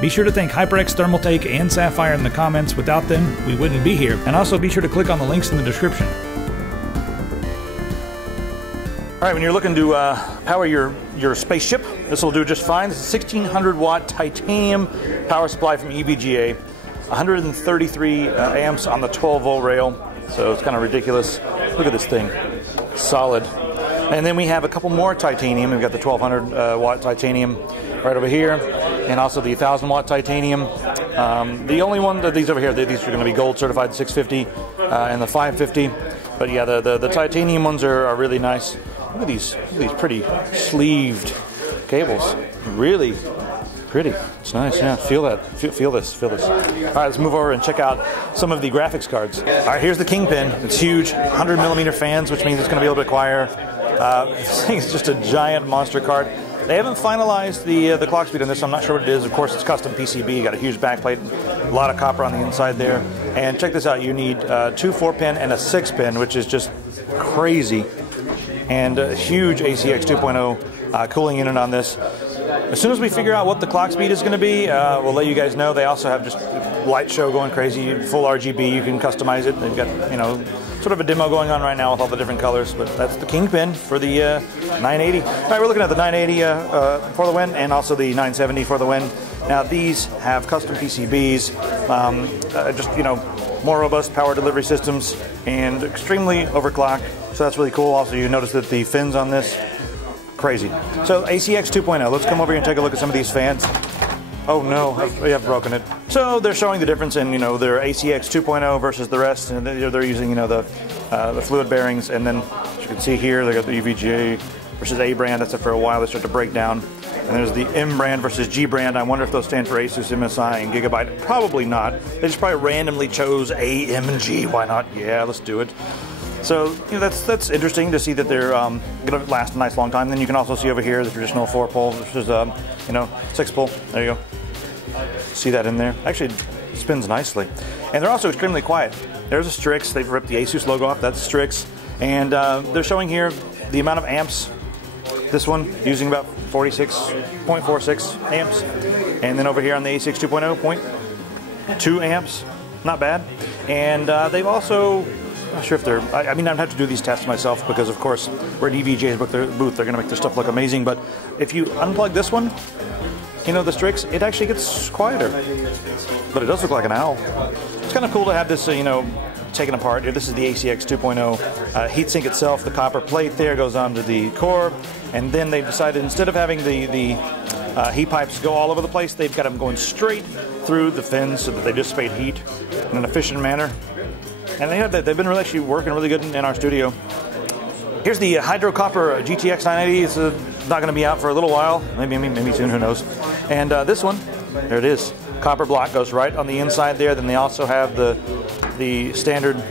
Be sure to thank HyperX Thermaltake and Sapphire in the comments. Without them, we wouldn't be here. And also be sure to click on the links in the description. Alright, when you're looking to power your spaceship, this will do just fine. This is a 1600 watt titanium power supply from EVGA. 133 amps on the 12 volt rail. So it's kind of ridiculous. Look at this thing. Solid. And then we have a couple more titanium. We've got the 1200 watt titanium right over here, and also the 1000 watt titanium. The only one that these over here, these are going to be gold certified, 650 and the 550. But yeah, the titanium ones are really nice. Look at these pretty sleeved cables. Really pretty. It's nice. Yeah, feel that. Feel this. All right, let's move over and check out some of the graphics cards. All right, here's the Kingpin. It's huge, 100 millimeter fans, which means it's going to be a little bit quieter. This thing is just a giant monster card. They haven't finalized the clock speed on this, so I'm not sure what it is. Of course, it's custom PCB. You got a huge backplate, a lot of copper on the inside there. And check this out. You need 2 4-pin and a 6-pin, which is just crazy. And a huge ACX 2.0 cooling unit on this. As soon as we figure out what the clock speed is going to be, we'll let you guys know. They also have just light show going crazy, full RGB. You can customize it. They've got, sort of a demo going on right now with all the different colors. But that's the Kingpin for the 980. All right, we're looking at the 980 for the win, and also the 970 for the win. Now these have custom PCBs, more robust power delivery systems, and extremely overclocked. So that's really cool. Also, you notice that the fins on this, crazy. So ACX 2.0, let's come over here and take a look at some of these fans. Oh no, I've broken it. So they're showing the difference in, their ACX 2.0 versus the rest, and they're using, the fluid bearings, and then as you can see here, they got the EVGA versus A brand. That's it for a while. They start to break down. And there's the M brand versus G brand. I wonder if those stand for Asus, MSI, and Gigabyte. Probably not. They just probably randomly chose A, M, and G. Why not? Yeah, let's do it. So that's interesting to see that they're going to last a nice long time. Then you can also see over here the traditional 4-pole versus 6-pole. There you go. See that in there? Actually, it spins nicely. And they're also extremely quiet. There's a Strix. They've ripped the Asus logo off. That's Strix. And they're showing here the amount of amps. This one using about 46.46 amps. And then over here on the ACX 2.0, 0.2 amps. Not bad. And they've also... I'm not sure if they're... I'd have to do these tests myself because, of course, we're at EVGA's booth. They're going to make their stuff look amazing. But if you unplug this one, the Strix, it actually gets quieter. But it does look like an owl. It's kind of cool to have this, taken apart. This is the ACX 2.0 heatsink itself. The copper plate there goes onto the core. And then they've decided, instead of having the heat pipes go all over the place, they've got them going straight through the fins so that they dissipate heat in an efficient manner. And they've been actually working really good in our studio. Here's the Hydro Copper GTX 980. It's not going to be out for a little while. Maybe soon, who knows. And this one, there it is. Copper block goes right on the inside there. Then they also have the standard,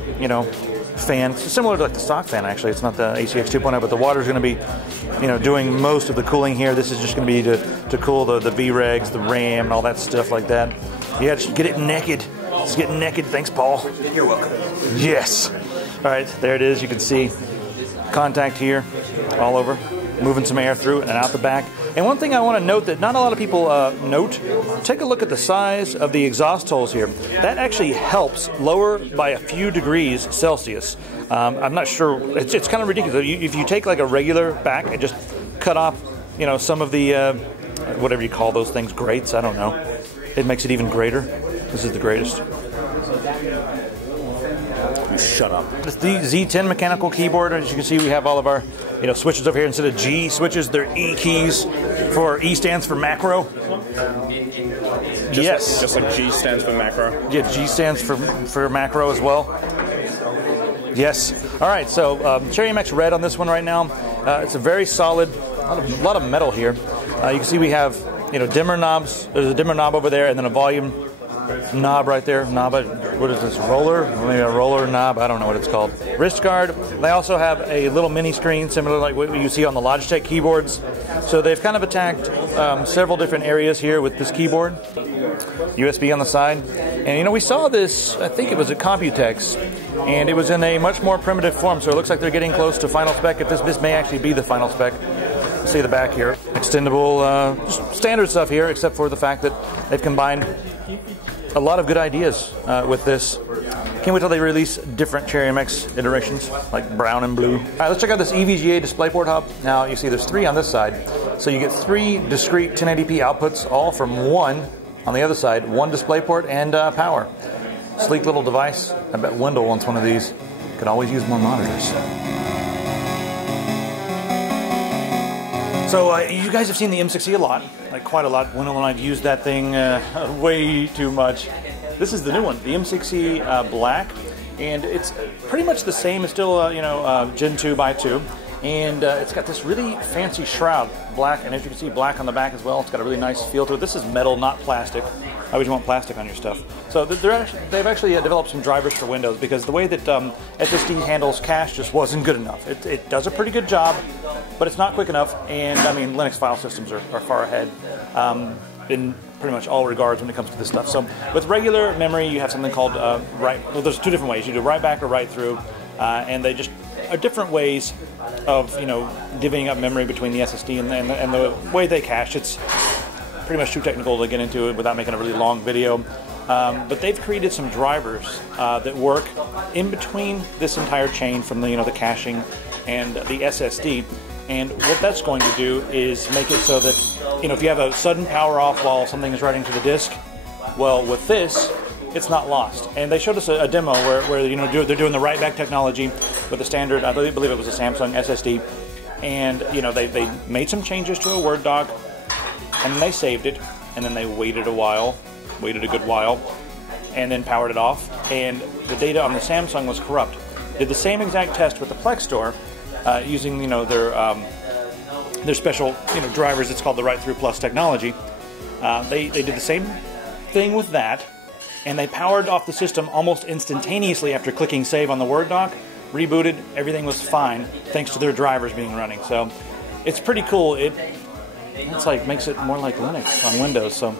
fan. It's similar to like the stock fan, actually. It's not the ACX 2.0, but the water's going to be, doing most of the cooling here. This is just going to be to cool the VREGs, the RAM, and all that stuff like that. Yeah, just get it naked. It's getting naked. Thanks, Paul. You're welcome. Yes. All right, there it is. You can see contact here all over, moving some air through and out the back. And one thing I want to note that not a lot of people note, take a look at the size of the exhaust holes here. That actually helps lower by a few degrees Celsius. I'm not sure. It's kind of ridiculous. If you take like a regular back and just cut off, some of the, whatever you call those things, grates, I don't know. It makes it even greater. This is the greatest. You shut up. It's the Z10 mechanical keyboard. As you can see, we have all of our switches over here. Instead of G switches, they're E keys. For E stands for macro. Yes. Just like G stands for macro. Yeah, G stands for macro as well. Yes. All right, so Cherry MX Red on this one right now. It's a very solid, a lot of metal here. You can see we have dimmer knobs. There's a dimmer knob over there, and then a volume knob right there. What is this? Roller? Maybe a roller knob. I don't know what it's called. Wrist guard. They also have a little mini screen, similar like what you see on the Logitech keyboards. So they've kind of attacked several different areas here with this keyboard. USB on the side. And we saw this, I think it was at Computex, and it was in a much more primitive form, so it looks like they're getting close to final spec. If this may actually be the final spec. See the back here. Extendable, just standard stuff here, except for the fact that They've combined a lot of good ideas with this. Can't wait till they release different Cherry MX iterations, like brown and blue. All right, let's check out this EVGA DisplayPort hub. Now, you see there's 3 on this side. So you get 3 discrete 1080p outputs, all from 1 on the other side, 1 DisplayPort and power. Sleek little device. I bet Wendell wants one of these. Could always use more monitors. So you guys have seen the M6E a lot, like quite a lot. Wendell and I've used that thing way too much. This is the new one, the M6E Black, and it's pretty much the same. It's still, Gen 2 by 2, and it's got this really fancy shroud, black, and as you can see, black on the back as well. It's got a really nice feel to it. This is metal, not plastic. Why would you want plastic on your stuff? So they've actually developed some drivers for Windows, because the way that SSD handles cache just wasn't good enough. It does a pretty good job, but it's not quick enough, and I mean, Linux file systems are far ahead in pretty much all regards when it comes to this stuff. So with regular memory, you have something called well, there's 2 different ways. You do write back or write through, and they just are different ways of divvying up memory between the SSD and the way they cache. It's pretty much too technical to get into it without making a really long video. But they've created some drivers that work in between this entire chain from the the caching and the SSD. And what that's going to do is make it so that, if you have a sudden power off while something is writing to the disk, well, with this, it's not lost. And they showed us a demo where they're doing the write back technology with a standard, I believe it was a Samsung SSD, and they made some changes to a Word doc, and then they saved it, and then they waited a good while, and then powered it off, and the data on the Samsung was corrupt. Did the same exact test with the Plextor, using their special drivers. It's called the Write Through Plus technology. They did the same thing with that, and they powered off the system almost instantaneously after clicking save on the Word doc. Rebooted, everything was fine thanks to their drivers being running. So it's pretty cool. It's like makes it more like Linux on Windows. So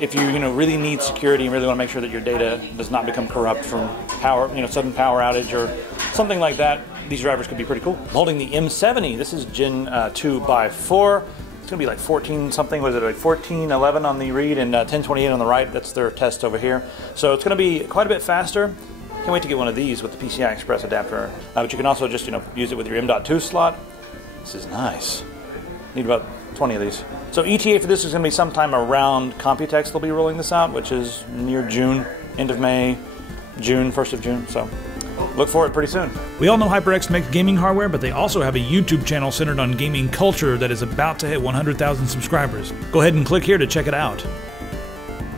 if you really need security and really want to make sure that your data does not become corrupt from power, sudden power outage or something like that, these drivers could be pretty cool. I'm holding the M70. This is Gen 2 by 4. It's going to be like 14 something. Was it like 1411 on the read and 1028 on the write? That's their test over here. So it's going to be quite a bit faster. Can't wait to get one of these with the PCI Express adapter. But you can also just use it with your M.2 slot. This is nice. Need about 20 of these. So ETA for this is going to be sometime around Computex. They'll be rolling this out, which is near June, end of May, June, 1st of June. So look for it pretty soon. We all know HyperX makes gaming hardware, but they also have a YouTube channel centered on gaming culture that is about to hit 100,000 subscribers. Go ahead and click here to check it out.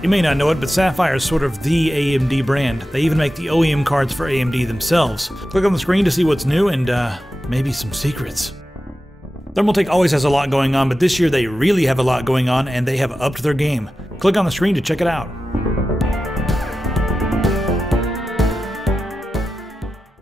You may not know it, but Sapphire is sort of the AMD brand. They even make the OEM cards for AMD themselves. Click on the screen to see what's new and maybe some secrets. Thermaltake always has a lot going on, but this year they really have a lot going on and they have upped their game. Click on the screen to check it out.